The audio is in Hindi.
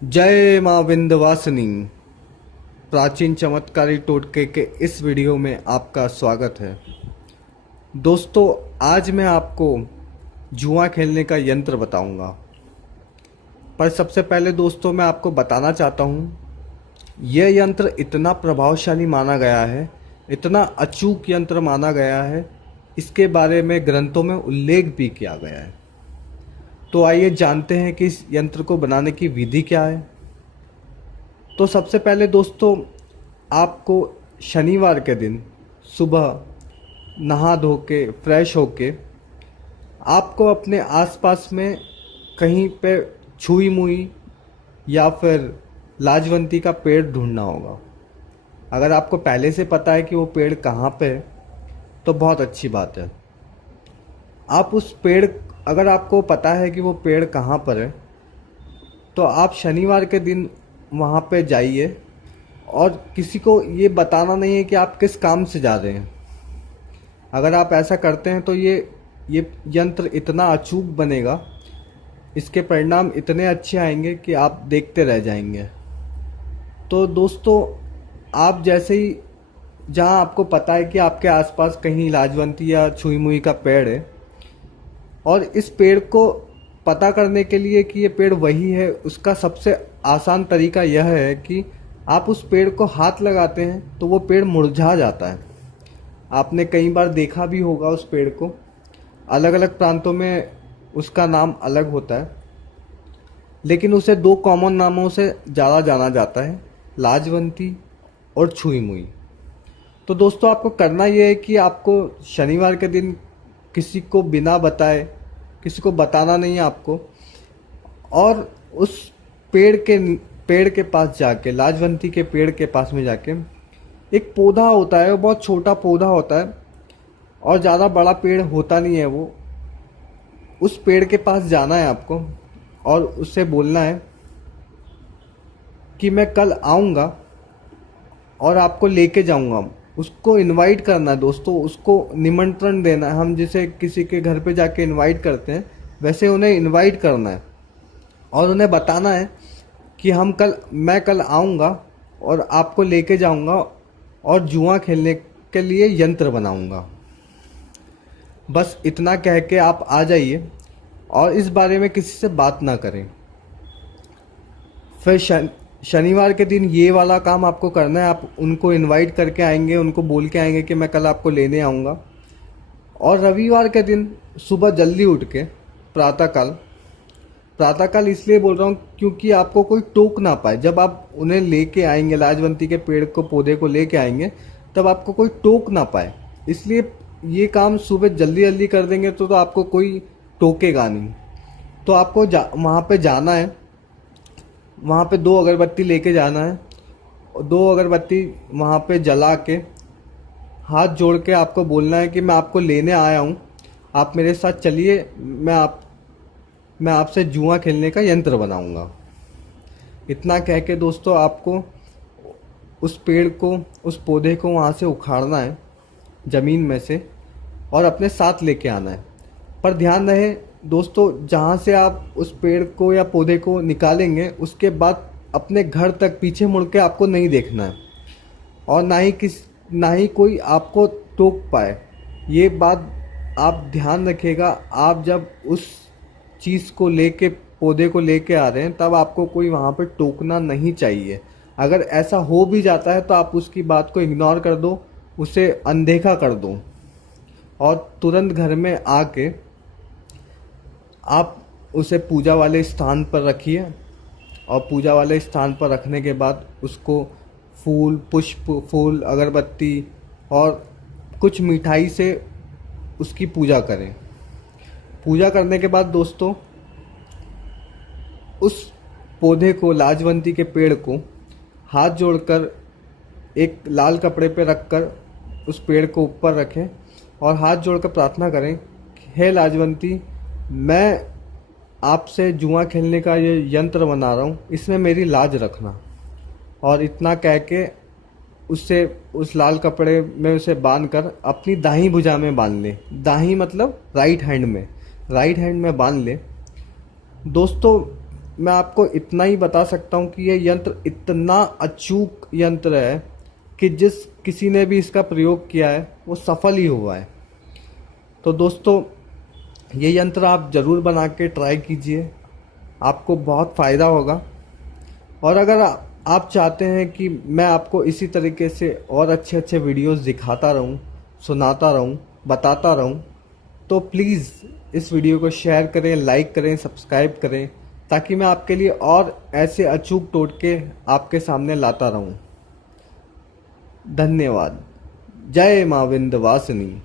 जय माँ विंध्यवासिनी। प्राचीन चमत्कारी टोटके के इस वीडियो में आपका स्वागत है। दोस्तों, आज मैं आपको जुआ खेलने का यंत्र बताऊंगा। पर सबसे पहले दोस्तों मैं आपको बताना चाहता हूँ, यह यंत्र इतना प्रभावशाली माना गया है, इतना अचूक यंत्र माना गया है, इसके बारे में ग्रंथों में उल्लेख भी किया गया है। तो आइए जानते हैं कि इस यंत्र को बनाने की विधि क्या है। तो सबसे पहले दोस्तों, आपको शनिवार के दिन सुबह नहा धो के फ्रेश होके आपको अपने आसपास में कहीं पे छुई मुई या फिर लाजवंती का पेड़ ढूंढना होगा। अगर आपको पहले से पता है कि वो पेड़ कहाँ पे है तो बहुत अच्छी बात है। आप उस पेड़, अगर आपको पता है कि वो पेड़ कहाँ पर है, तो आप शनिवार के दिन वहाँ पे जाइए और किसी को ये बताना नहीं है कि आप किस काम से जा रहे हैं। अगर आप ऐसा करते हैं तो ये यंत्र इतना अचूक बनेगा, इसके परिणाम इतने अच्छे आएंगे कि आप देखते रह जाएंगे। तो दोस्तों, आप जैसे ही, जहाँ आपको पता है कि आपके आसपास कहीं लाजवंती या छुई मुई का पेड़ है, और इस पेड़ को पता करने के लिए कि ये पेड़ वही है, उसका सबसे आसान तरीका यह है कि आप उस पेड़ को हाथ लगाते हैं तो वो पेड़ मुरझा जाता है। आपने कई बार देखा भी होगा उस पेड़ को। अलग अलग प्रांतों में उसका नाम अलग होता है, लेकिन उसे दो कॉमन नामों से ज़्यादा जाना जाता है, लाजवंती और छुई मुई। तो दोस्तों, आपको करना यह है कि आपको शनिवार के दिन किसी को बिना बताए, किसी को बताना नहीं है आपको, और उस पेड़ के पास जाके, लाजवंती के पेड़ के पास में जाके, एक पौधा होता है, वो बहुत छोटा पौधा होता है और ज़्यादा बड़ा पेड़ होता नहीं है वो। उस पेड़ के पास जाना है आपको और उससे बोलना है कि मैं कल आऊँगा और आपको लेके जाऊँगा। उसको इनवाइट करना है दोस्तों, उसको निमंत्रण देना है। हम जैसे किसी के घर पे जाके इनवाइट करते हैं, वैसे उन्हें इनवाइट करना है और उन्हें बताना है कि मैं कल आऊँगा और आपको लेके जाऊँगा और जुआ खेलने के लिए यंत्र बनाऊँगा। बस इतना कह के आप आ जाइए और इस बारे में किसी से बात ना करें। फिर शनिवार के दिन ये वाला काम आपको करना है। आप उनको इनवाइट करके आएंगे, उनको बोल के आएंगे कि मैं कल आपको लेने आऊँगा। और रविवार के दिन सुबह जल्दी उठ के प्रातःकाल इसलिए बोल रहा हूँ क्योंकि आपको कोई टोक ना पाए। जब आप उन्हें लेके आएंगे, लाजवंती के पेड़ को, पौधे को लेके आएंगे, तब आपको कोई टोक ना पाए। इसलिए ये काम सुबह जल्दी जल्दी कर देंगे तो आपको कोई टोकेगा नहीं। तो आपको वहाँ पे जाना है, वहाँ पे 2 अगरबत्ती लेके जाना है। 2 अगरबत्ती वहाँ पे जला के हाथ जोड़ के आपको बोलना है कि मैं आपको लेने आया हूँ, आप मेरे साथ चलिए, मैं आपसे जुआ खेलने का यंत्र बनाऊंगा। इतना कह के दोस्तों, आपको उस पेड़ को, उस पौधे को वहाँ से उखाड़ना है ज़मीन में से और अपने साथ लेके आना है। पर ध्यान रहे दोस्तों, जहाँ से आप उस पेड़ को या पौधे को निकालेंगे, उसके बाद अपने घर तक पीछे मुड़ के आपको नहीं देखना है और ना ही कोई आपको टोक पाए। ये बात आप ध्यान रखिएगा। आप जब उस चीज़ को लेके, पौधे को लेके आ रहे हैं, तब आपको कोई वहाँ पे टोकना नहीं चाहिए। अगर ऐसा हो भी जाता है तो आप उसकी बात को इग्नोर कर दो, उसे अनदेखा कर दो और तुरंत घर में आके आप उसे पूजा वाले स्थान पर रखिए। और पूजा वाले स्थान पर रखने के बाद उसको फूल, अगरबत्ती और कुछ मिठाई से उसकी पूजा करें। पूजा करने के बाद दोस्तों, उस पौधे को, लाजवंती के पेड़ को हाथ जोड़कर एक लाल कपड़े पर रखकर उस पेड़ को ऊपर रखें और हाथ जोड़कर प्रार्थना करें, हे लाजवंती, मैं आपसे जुआ खेलने का ये यंत्र बना रहा हूँ, इसमें मेरी लाज रखना। और इतना कह के उससे, उस लाल कपड़े में उसे बांधकर अपनी दाहिनी भुजा में बांध ले। दाहिनी मतलब राइट हैंड में बांध ले। दोस्तों, मैं आपको इतना ही बता सकता हूँ कि यह यंत्र इतना अचूक यंत्र है कि जिस किसी ने भी इसका प्रयोग किया है वो सफल ही हुआ है। तो दोस्तों, ये यंत्र आप ज़रूर बना के ट्राई कीजिए, आपको बहुत फ़ायदा होगा। और अगर आप चाहते हैं कि मैं आपको इसी तरीके से और अच्छे अच्छे वीडियोस दिखाता रहूं, सुनाता रहूं, बताता रहूं, तो प्लीज़ इस वीडियो को शेयर करें, लाइक करें, सब्सक्राइब करें, ताकि मैं आपके लिए और ऐसे अचूक टोटके आपके सामने लाता रहूं। धन्यवाद। जय मां विंध्यवासिनी।